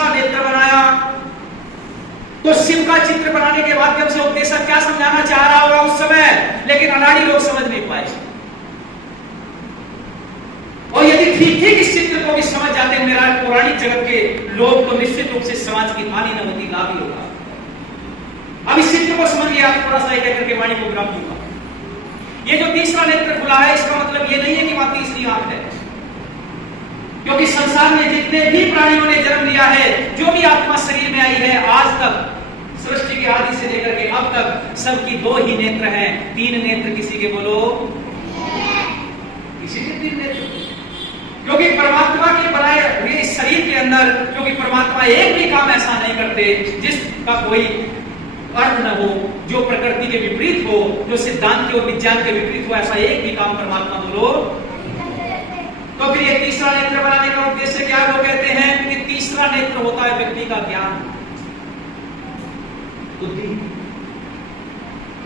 तीसरा नेत्र बनाया। तो शिव का चित्र बनाने के माध्यम से उपदेशक क्या समझाना चाह रहा होगा उस समय, लेकिन अनाड़ी लोग समझ नहीं पाए। और यदि ठीक ठीक इस चित्र को भी समझ जाते हैं मेरा पौराणिक जगत के लोग, तो निश्चित रूप से समाज की हानि न होती, लाभ ही होगा। अब इस चित्र को समझ लिया, थोड़ा सा एक करके वाणी को विराम दूंगा। ये जो तीसरा नेत्र खुला है, इसका मतलब ये नहीं है कि वहां तीसरी आंख है, क्योंकि संसार में जितने भी प्राणियों ने जन्म लिया है, जो भी आत्मा शरीर में आई है, आज तक सृष्टि के आदि से लेकर के अब तक सबकी दो ही नेत्र हैं। तीन नेत्र किसी के बोलो, किसी के तीन नेत्र, क्योंकि परमात्मा के बनाए हुए इस शरीर के अंदर, क्योंकि परमात्मा एक भी काम ऐसा नहीं करते जिसका कोई अर्थ न हो, जो प्रकृति के विपरीत हो, जो सिद्धांत के और विज्ञान के विपरीत हो, ऐसा एक भी काम परमात्मा बोलो। तो फिर ये तीसरा नेत्र बनाने का उद्देश्य क्या? वो कहते हैं कि तीसरा नेत्र होता है व्यक्ति का ज्ञान, बुद्धि।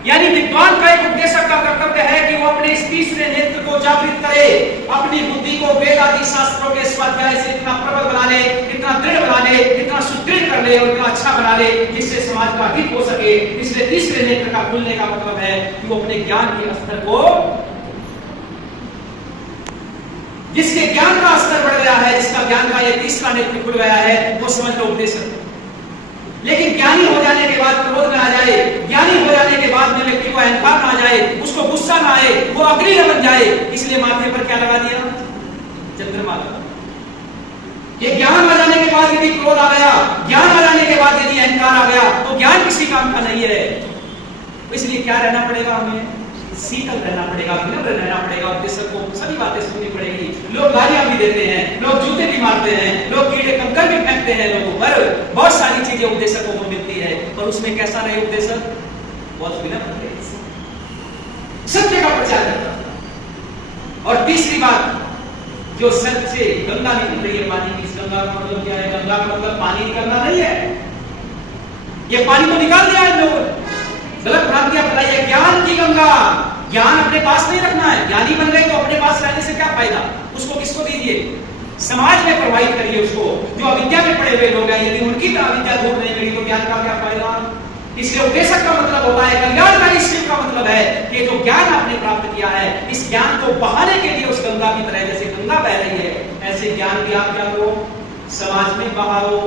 यानी विद्वान का एक उपदेशक का कर्तव्य है कि वो अपने इस तीसरे नेत्र को जागृत करे, अपनी बुद्धि को वेद आदि शास्त्रों के स्वाध्याय से इतना प्रबल बना ले, इतना दृढ़ बना ले, इतना सुदृढ़ कर ले और इतना अच्छा बना ले जिससे समाज का हित हो सके। इसलिए तीसरे नेत्र का खुलने का मतलब है कि वो अपने ज्ञान के स्तर को, जिसके ज्ञान का स्तर बढ़ गया है, जिसका ज्ञान का ये तीसरा नेत्र खुल गया है, वो समझ लो उपदेशक। लेकिन ज्ञानी हो जाने के बाद क्रोध ना आ जाए, ज्ञानी हो जाने के बाद में व्यक्ति को अहंकार ना आ जाए, उसको गुस्सा ना आए, वो अग्नि न बन जाए। इसलिए माथे पर क्या लगा दिया? चंद्रमा लगा। ये ज्ञान आ जाने के बाद यदि क्रोध आ गया, ज्ञान आ जाने के बाद यदि अहंकार आ गया, तो ज्ञान किसी काम का नहीं है। इसलिए क्या रहना पड़ेगा? हमें शीतल रहना पड़ेगा, विनम्र रहना पड़ेगा। उपदेशक को सभी बातें सुननी पड़ेगी। लोग गालियां भी देते हैं, लोग जूते भी मारते हैं, लोग कीड़े कंकर भी फेंकते हैं लोगों पर, बहुत सारी चीजें उपदेशकों को मिलती है, पर उसमें कैसा रहे उपदेशक? बहुत विनम्र रहे, सत्य का प्रचार करता। और तीसरी बात, जो सत्य से गंगा निकल रही है पानी की, इस गंगा का मतलब क्या है? गंगा का मतलब पानी निकलना नहीं है। ये पानी तो निकाल दिया है लोगों ने, गलत भ्रांतियां फैलाई है। ज्ञान की गंगा, ज्ञान अपने पास नहीं रखना है। ज्ञानी बन गए तो अपने पास रहने से क्या फायदा? उसको किसको दीजिए? समाज में प्रवाहित करिए उसको। जो अविद्या में पड़े हुए लोग हैं, यदि उनकी अविद्या दूर नहीं मिली तो ज्ञान का क्या फायदा? इसलिए उपदेशक का मतलब होता है, कल्याणकारी शिव का मतलब है कि जो ज्ञान आपने प्राप्त किया है, इस ज्ञान को बहाने के लिए उस गंगा की तरह, जैसे गंगा बह रही है, ऐसे ज्ञान भी आप क्या करो? समाज में बहाओ।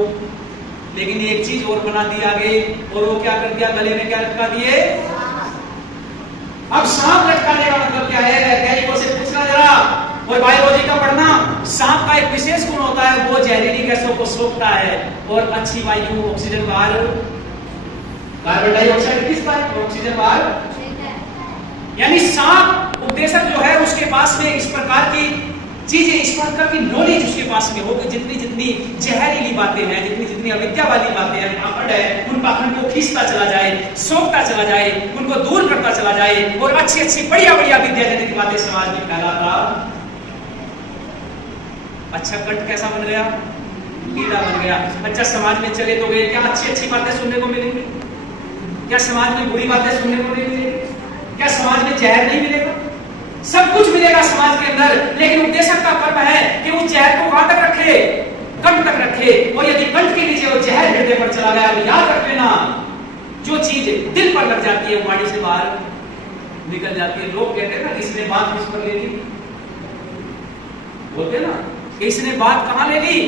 लेकिन एक चीज और बना दी आगे, और वो क्या कर दिया? गले में क्या लटका दिए? अब सांप लटकाने का मतलब क्या है? वैज्ञानिकों से पूछना जरा, और बायोलॉजी का पढ़ना। सांप का एक विशेष गुण होता है, वो जहरीली गैसों को सोखता है और अच्छी वायु, ऑक्सीजन बाहर, कार्बन डाइऑक्साइड किस बात, ऑक्सीजन बाहर। यानी सांप उपदेशक जो है, उसके पास में इस प्रकार की चीजें, इस प्रकार की नॉलेज उसके पास में होगी। जितनी जितनी जहरीली बातें हैं, जितनी जितनी अविद्या वाली बातें हैं, पाखंड है, उन पाखंड को खींचता चला जाए, सोखता चला जाए, उनको दूर करता चला जाए, और अच्छी अच्छी बढ़िया बढ़िया विद्याजनित बातें समाज में फैलाता। अच्छा, कंठ कैसा बन गया? कीड़ा बन गया। अच्छा, समाज में चले तो गए, क्या अच्छी अच्छी बातें सुनने को मिलेंगी? क्या समाज में बुरी बातें सुनने को नहीं मिलेगी? क्या समाज में जहर नहीं मिलेगा? सब कुछ मिलेगा समाज के अंदर। लेकिन उपदेशक का कर्म है कि उस जहर को कहां तक रखे? कंठ तक रखे। और यदि कंठ के नीचे वो जहर हृदय पर चला गया तो याद रख लेना, जो चीज दिल पर लग जाती है वाणी से बाहर निकल जाती है। लोग कहते हैं ना, इसने बात किस पर ले ली, बोलते ना, इसने बात कहां ले ली?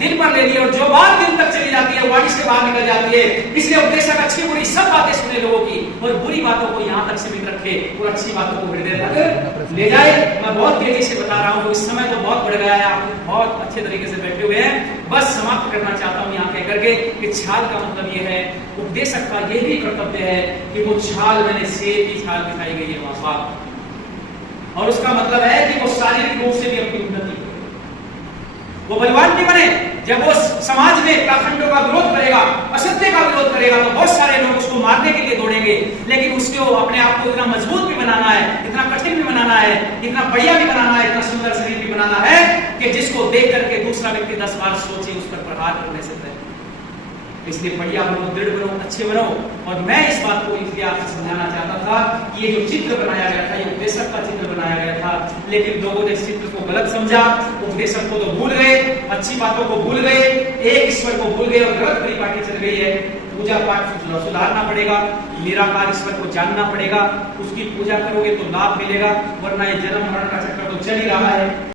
दिल पर ले ली। और जो बात दिल तक चली जाती है, वाणी से बाहर निकल जाती है। इसलिए उपदेशक अच्छी बुरी सब बातें सुने लोगों की, और बुरी बातों को यहां तक सीमित रखे और अच्छी बातों को हृदय तक ले जाए। मैं बहुत तेजी से बता रहा हूं, इस समय तो बहुत बढ़ गया है, आप बहुत अच्छे तरीके से बैठे हुए हैं। बस समाप्त करना चाहता हूं यहाँ कहकर के कि छाल का मतलब ये है, उपदेशक का ये भी कर्तव्य है कि वो छाल, मैंने शेर की छाल दिखाई गई है वहां पर, और उसका मतलब है कि वो शारीरिक रूप से भी अपनी उन्नति करे, वो बलवान भी बने। जब वो समाज में पाखंडों का विरोध करेगा, असत्य का विरोध करेगा, तो बहुत सारे लोग उसको मारने के लिए दौड़ेंगे। लेकिन उसको अपने आप को इतना मजबूत भी बनाना है, इतना कठिन भी बनाना है, इतना बढ़िया भी बनाना है, इतना सुंदर शरीर भी बनाना है कि जिसको देख करके दूसरा व्यक्ति 10 बार सोचे उस पर प्रहार करने से पहले। इसलिए बढ़िया बनो, दृढ़ बनो, अच्छे बनो। और मैं इस बात को इसलिए आपसे समझाना चाहता था कि ये जो चित्र बनाया गया था, ये उपदेशक का चित्र बनाया गया था, लेकिन लोगों ने इस चित्र को गलत समझा, उपदेशक को तो भूल गए, अच्छी बातों को भूल गए, एक ईश्वर को भूल गए और गलत परिपाटी चल गई है। पूजा पाठ सुधारना पड़ेगा, निराकार ईश्वर को जानना पड़ेगा, उसकी पूजा करोगे तो लाभ मिलेगा, वरना ये जन्म मरण का चक्कर तो चल ही रहा है।